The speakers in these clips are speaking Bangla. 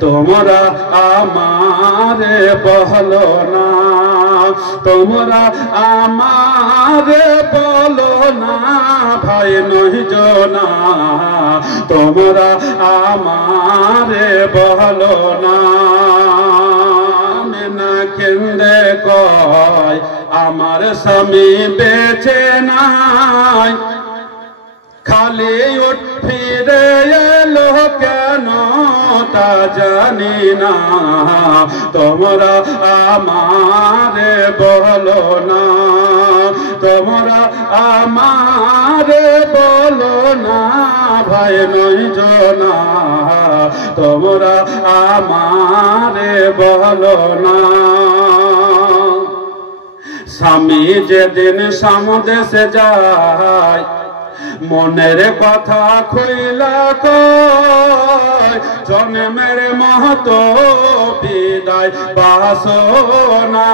তোমরা আমারে বলো না, তোমরা আমারে বলো না ভাই নয় জনা, তোমরা আমারে বলো না। না কেন্দ্রে কয় আমার স্বামী বেঁচে নাই, খালি উঠ ফিরে এলো কেন তা জানি না। তোমরা আমারে বলো না, তোমরা আমারে বলো না ভাই নয় জনা, তোমরা আমারে বলো না। স্বামী যেদিন সামদেশে যায় মনের কথা খুইলা কয়, জন্মের মহতো বিদায় বাসনা।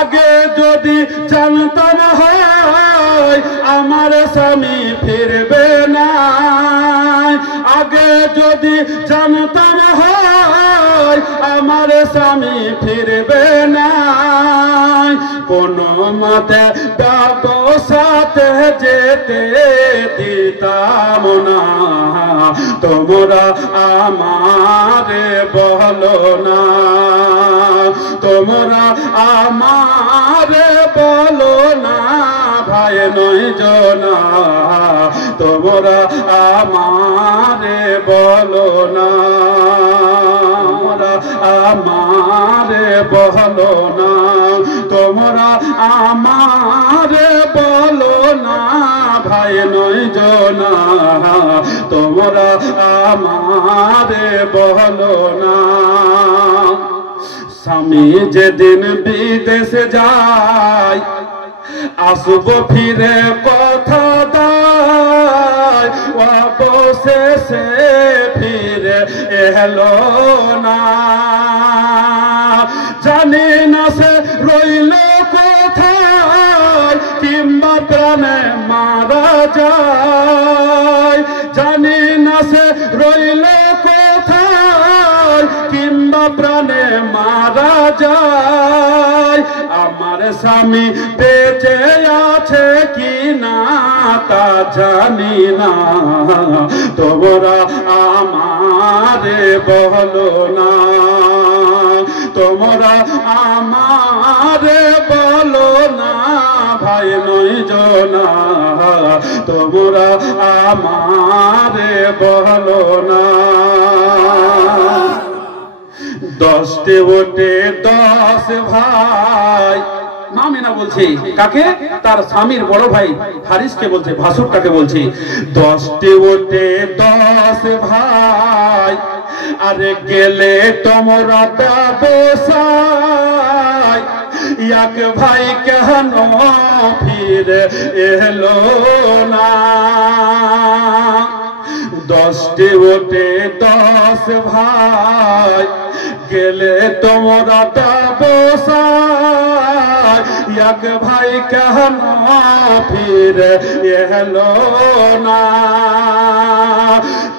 আগে যদি জানতাম হয় আমার স্বামী ফিরবে না, আগে যদি জানতাম হয় আমার স্বামী ফিরবে না, কোনো মতে ব্যবসাতে যেতে দিতাম না। তোমরা আমারে বলো না, তোমরা আমারে বলো না ভাই নয় জনা, তোমরা আমারে বলো না, আমারে বলো না, তোমরা আমারে বলো না ভাই নয় জনা, তোমরা আমারে বলো না। স্বামী যেদিন বিদেশে যায় আসবো ফিরে কথা দায়, অবশেষে ফিরে এলো না। জানি না সে রইল কোথায় কিংবা প্রাণে মারা যায়, জানি না সে রইল কোথায় কিংবা প্রাণে মারা যায়। আমার স্বামী বেঁচে আছে কি না তা জানি না, তোমরা আমারে বলো না, তোমরা আমারে বলো না ভাই নয় জনা, তোমরা আমারে বলো না। 10টে ওটে 10 ভাই, মামিনা বলছি কাকে? তার স্বামীর বড় ভাই হারিসকে বলছে, ভাসুরটাকে বলছি। 10টে ওটে 10 ভাই, আরে গেলে তোমরা ব্যবসায়, এক ভাই কেন ফিরে এলো না। 10টে ওটে 10 ভাই, গেলে তোমরা ব্যবসায়, এক ভাই কেন ফিরে এলো না।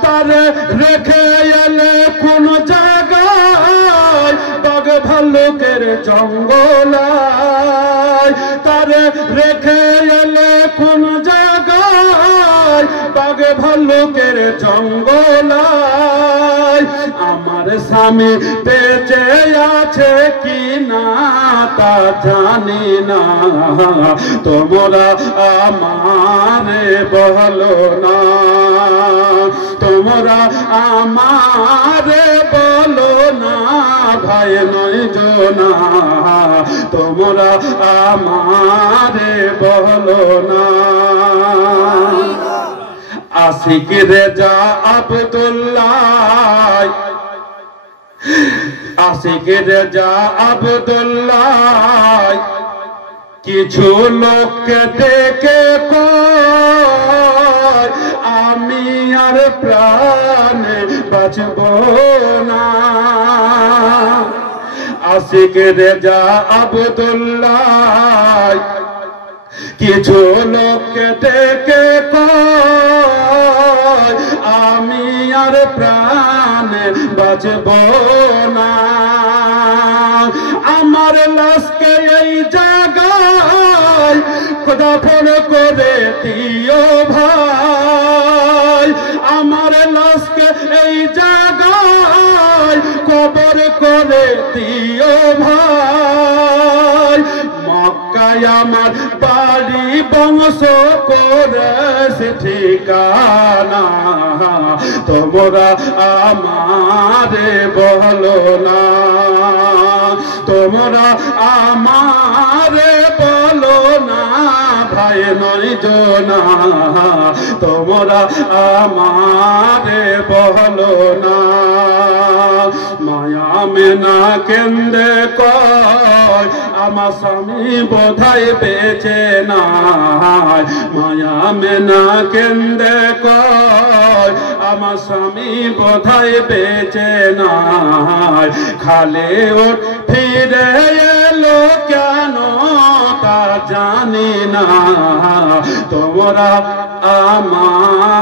তারে রেখে এলে কোন জায়গায় বাঘ ভাল্লুকের জঙ্গলায়, তারে রেখে এলে কোন জায়গায় বাঘ ভাল্লুকের জঙ্গলায়। আমার স্বামী বেঁচে আছে কি না তা জানি না, তোমরা আমারে বলো না, তোমরা আমারে বলো না ভাই নয় জনা, তোমরা আমারে বলো না। আশিক রেজা আব্দুল্লাহ, আশিক রেজা আব্দুল্লাহ কিছু লোককে দেখে কয় আমি আর প্রাণে বাঁচব না। আশিক রেজা আব্দুল্লাহ কিছু লোককে দেখে কয় আমি আর প্রাণে বাঁচব না। আমার লাশকে এই জায়গায় দাফন করে দিও ভাই, আমার লাশকে এই জায়গায় কবর করে দিও ভাই। মক্কায় আমার বাড়ি বংশ করেছে ঠিকানা, তোমরা আমারে বলো না, তোমরা আমারে বলো না ভাই নয় জনা, তোমরা আমারে বলো না। মায়া মেনা কেন্দ্রে কয় আমার স্বামী বোধহয় বেঁচে নাই, মায়া মেনা কেন্দ্রে কয় আমার স্বামী বোধহয় বেঁচে নাই। খালে ওর ফিরে এলো কেন তা জানি না, তোমরা আমার